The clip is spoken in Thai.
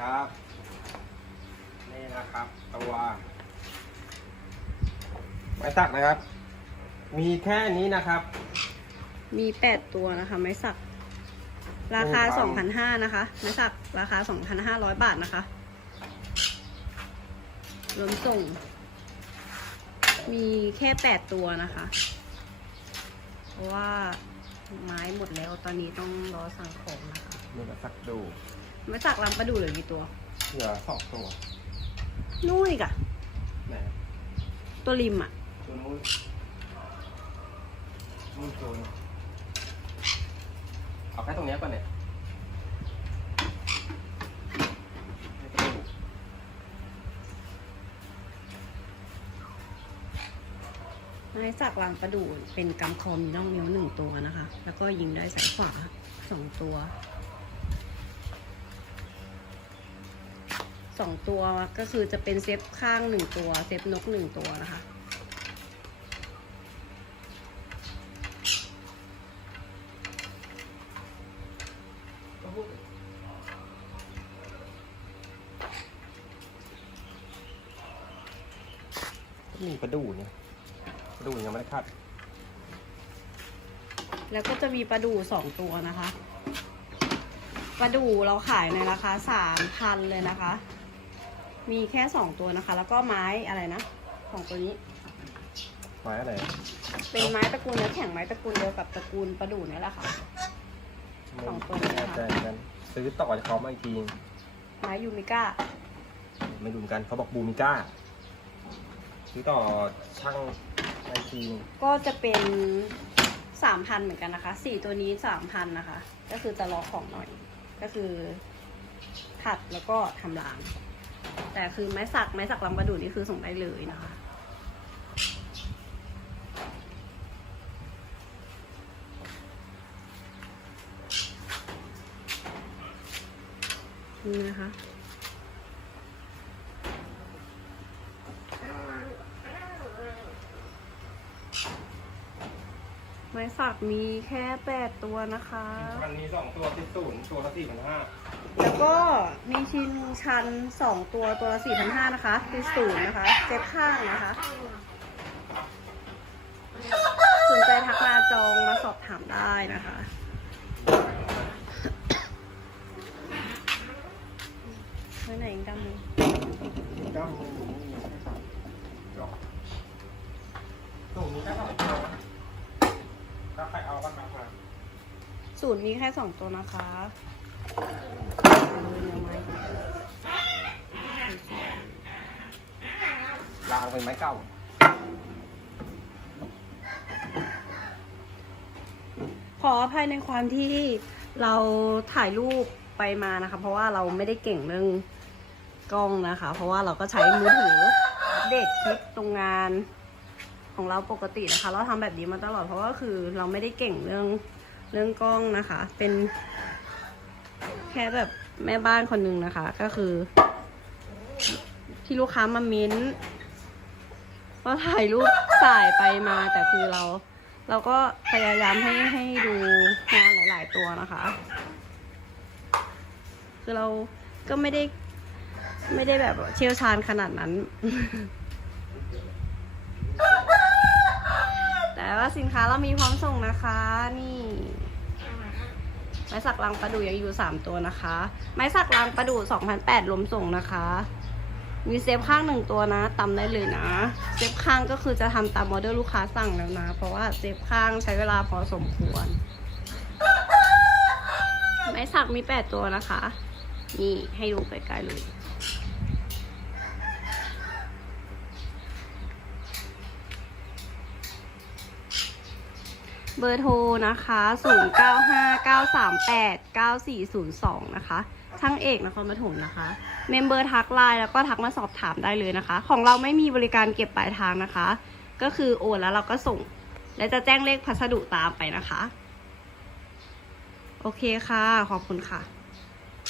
ครับ นี่นะครับ ตัวไม้สักนะครับ มีแค่นี้นะครับ มีแปดตัวนะคะไม้สัก ราคาโอ้สองครัพันบห้านะคะ ไม้สักราคาสองพันห้าร้อยบาทนะคะรวมส่ง มีแค่แปดตัวนะคะ เพราะว่าไม้หมดแล้วตอนนี้ต้องรอสั่งของนะคะ นี่มาสักดู ไม้สักลำประดูเหลือกี่ตัว เหลือสองตัวนู่นอีกอะไหนตัวริมอะตัวนู้นนู่นตัวนึงเอาแค่ตรงเนี้ยก่อนเนี่ยให้ดูไม้สักลำประดูเป็นกำคอมน่องนิ้วหนึ่งตัวนะคะ แล้วก็ยิงด้วยสายขวาสองตัว สองตัวก็คือจะเป็นเซฟข้างหนึ่งตัว เซฟนกหนึ่งตัวนะคะมีประดูเนี่ยประดูยังไม่ได้คัด แล้วก็จะมีปลาดูสองตัวนะคะปลาดูเราขายในราคาสามพันเลยนะคะ มีแค่สองตัวนะคะ แล้วก็ไม้อะไรนะของตัวนี้ ไม้อะไรเป็นไม้ตระกูลเนื้อแข็งไม้ตระกูลเดียวกับตระกูลปลาดูนี่แหละค่ะ สองตัวนี้ไม่ค่ะ แน่ใจเหมือนกันซื้อต่อจากเขามาอีกทีไม้ยูมิก้าไม่รู้เหมือนกันเขาบอกบูมิก้าซื้อต่อช่างไอทีก็จะเป็นสามพันเหมือนกันนะคะสี่ตัวนี้สามพันนะคะ ก็คือจะรอของหน่อย ก็คือถัดแล้วก็ทำราง แต่คือไม้สักไม้สักลำประดูนี่คือส่งได้เลยนะคะนี่นะคะไม้สักมีแค่แปดตัวนะคะมันมีสองตัวที่ศูนย์ตัวละสี่พันห้า แล้วก็มีชินชันสองตัวตัวละสี่พันห้านะคะคือศูนย์นะคะ เจ็บข้างนะคะ สนใจทักมาจองมาสอบถามได้นะคะไว้ไหนอีกดำหนึ่งก็มีสามหรอกตรงนี้ก็สองตัวถ้าใครเอาก็ทักมาศูนย์มีแค่สองตัวนะคะ ลางเป็นไม้เก่าขออภัยในความที่เราถ่ายรูปไปมานะคะ เพราะว่าเราไม่ได้เก่งเรื่องกล้องนะคะ เพราะว่าเราก็ใช้มือถือเดตคลิปตรงงานของเราปกตินะคะ เราทำแบบนี้มาตลอดเพราะว่าคือเราไม่ได้เก่งเรื่องเรื่องกล้องนะคะ เป็น ค่แบบแม่บ้านคนหนึ่งนะคะ ก็คือ ที่ลูกค้ามาเม้นว่าถ่ายรูปสายไปมาแต่คือเรา เราก็พยายามให้ให้ดูงานหลาย ๆ ตัวนะคะ คือเราก็ไม่ได้ ไม่ได้แบบเชี่ยวชาญขนาดนั้น แต่ว่าสินค้าเรามีพร้อมส่งนะคะนี่ ม้สักลังประดู่ยังอยู่สามตัวนะคะ ไม้สักลังประดู่สองพันแปดรวมส่งนะคะ มีเซฟข้างหนึ่งตัวนะตำได้เลยนะ เซฟข้างก็คือจะทำตามออเดอร์ลูกค้าสั่งแล้วนะ เพราะว่าเซฟข้างใช้เวลาพอสมควร ไม้สักมีแปดตัวนะคะ นี่ให้ดูใกล้ๆเลย เบอร์โทรนะคะ 0959389402 นะคะ ช่างเอกนครปฐมนะคะ เมมเบอร์ทักไลน์แล้วก็ทักมาสอบถามได้เลยนะคะ ของเราไม่มีบริการเก็บปลายทางนะคะ ก็คือโอนแล้วเราก็ส่ง และจะแจ้งเลขพัสดุตามไปนะคะ โอเคค่ะ ขอบคุณค่ะ